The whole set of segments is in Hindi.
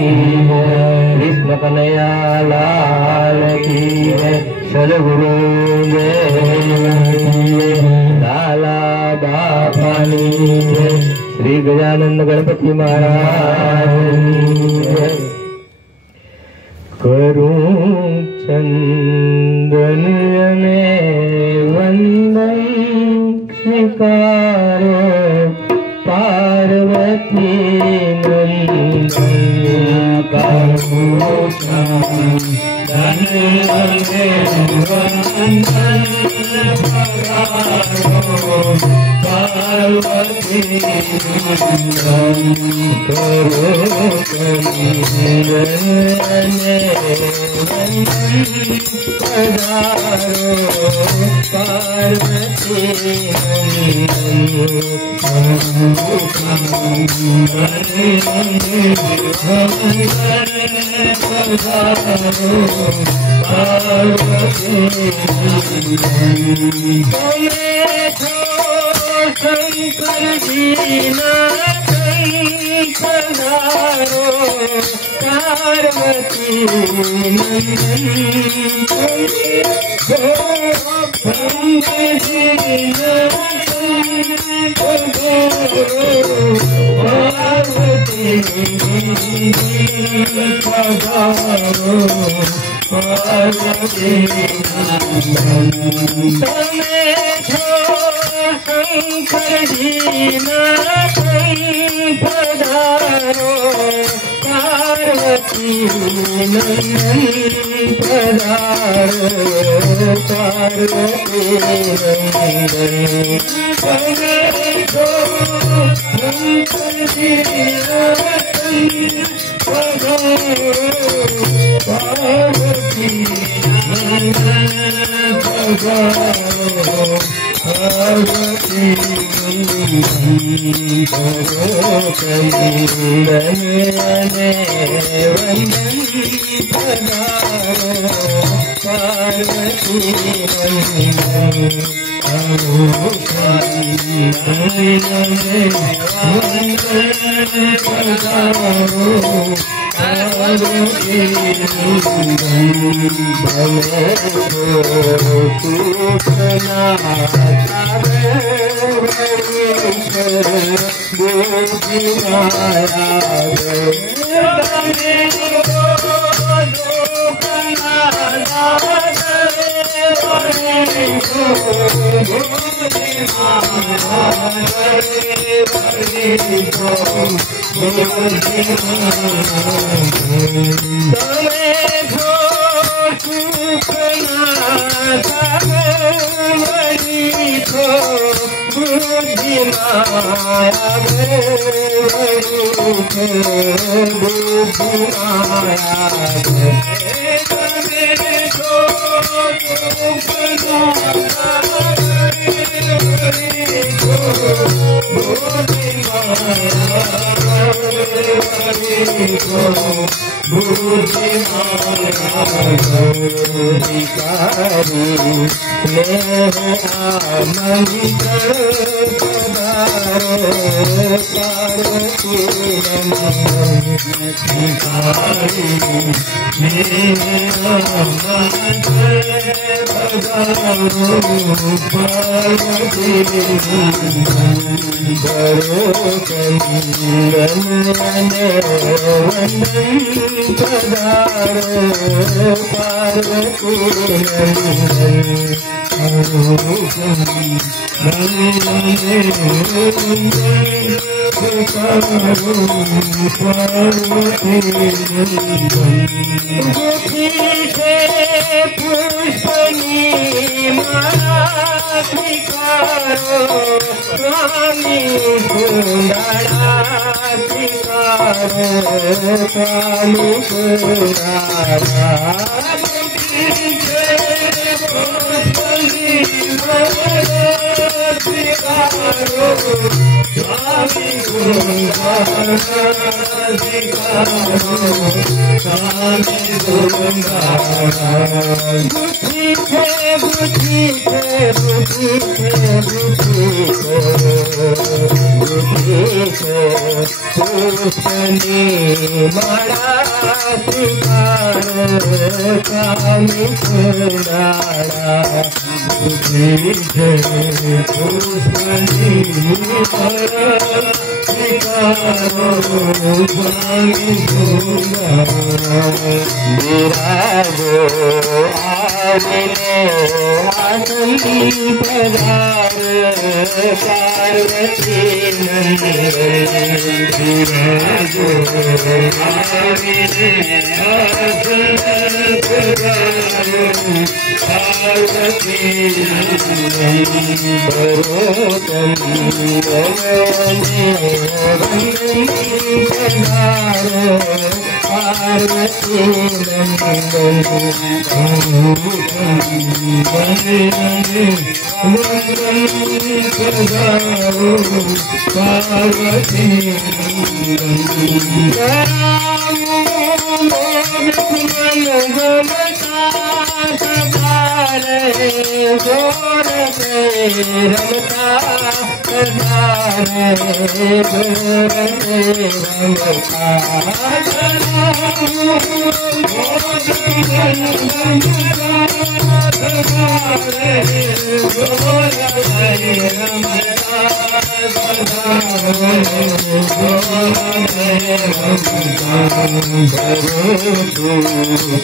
की जय, कृष्ण कन्हैया लाल की जय, सद्गुरु लाला बापानी जय, श्री गजानंद गणपति महाराज की जय। करूं चंदन में वंदन स्वीकारो पार्वती नंदन, करूं चंदन में वंदन स्वीकारो पार्वती नंदन, करूं चंदन पधारो पार्वती शंकर जीना पधारो पार्वती नंदन, शंकर जीना पार्वती पधारो पार्वती नंदन, शंकर जीना पधारो पार्वती नंदन, पधारो पार्वती नंदन, शंकर जीना पधारो पार्वती नंदन, पधारो पार्वती नंदन, करो चंदन वंदन पधारो पार्वती नंदन, करो चंदन वंदन पधारो पार्वती नंदन, भले सूचना बुद्धि माया स्वामी बुद्धि से बुद्धि से बुद्धि से पुष्पनी बड़ा शिकार कामी सुनारा बुद्धि से पुष्पनी बड़ा शिकार कामी सुनारा विराजो आविने आसनी पधार पार्वती नंदन विराजो आविने आसनी पधार पार्वती नंदन बरोतम गगने वंदनी पधार पार्वती नंदन पार्वती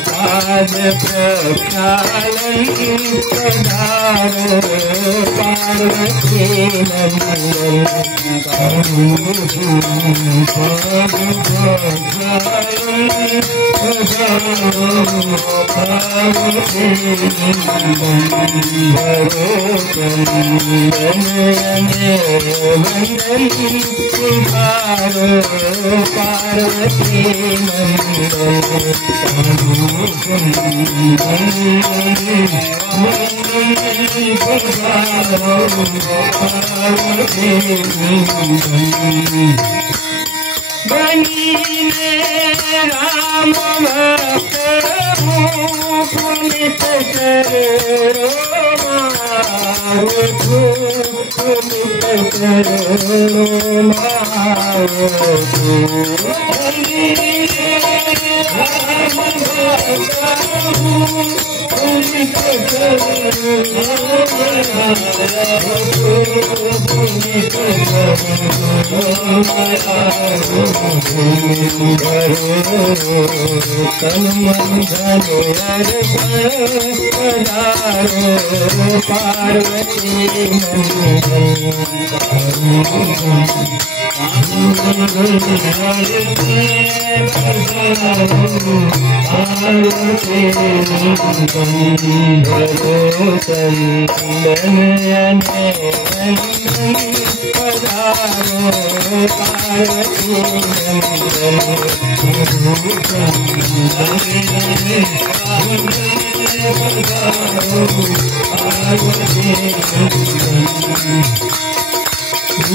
पाद प्रक्षालन प्रधान पार्वती नंदन पाद प्रक्षालन प्रधान पार्वती वंदनी पार्वती बनी राम भक्त पुनित करो पुनित करो पार्वती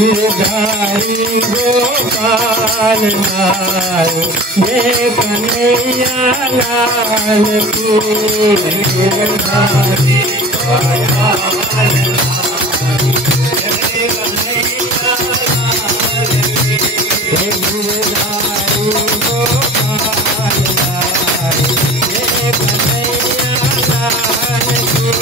गिरधारी गोपाल लाल जय कन्हैया लाल की गिरधारी गोपाल लाल जय कन्हैया लाल की गिरधारी गोपाल लाल जय कन्हैया लाल की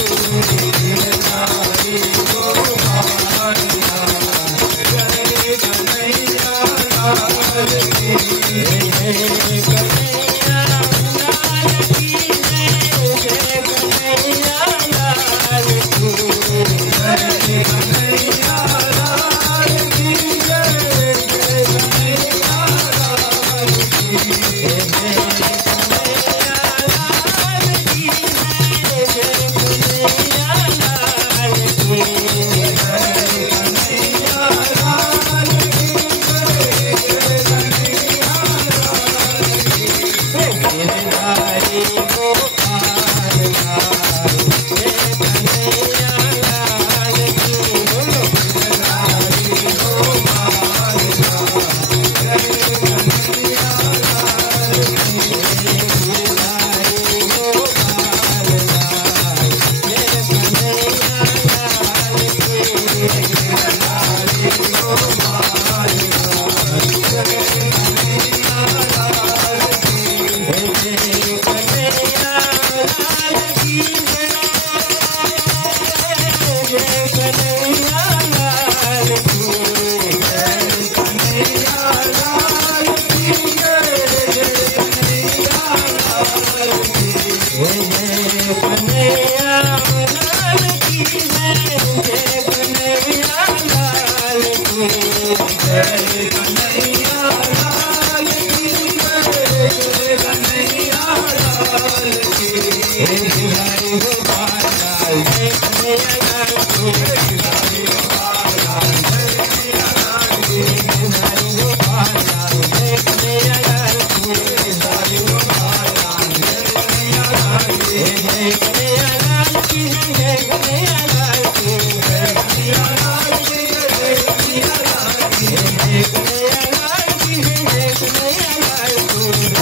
गिरधारी गोपाल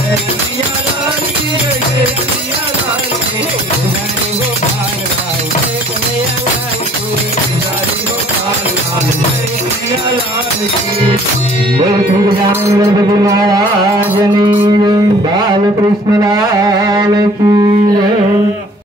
कन्हैया लाल की जय कन्हैया लाल की बिहारी गोपाल लाल जय कन्हैया लाल की बिहारी गोपाल लाल जय कन्हैया लाल की। बोल श्री गजानन गणपति महाराज ने बाल कृष्ण लाल की।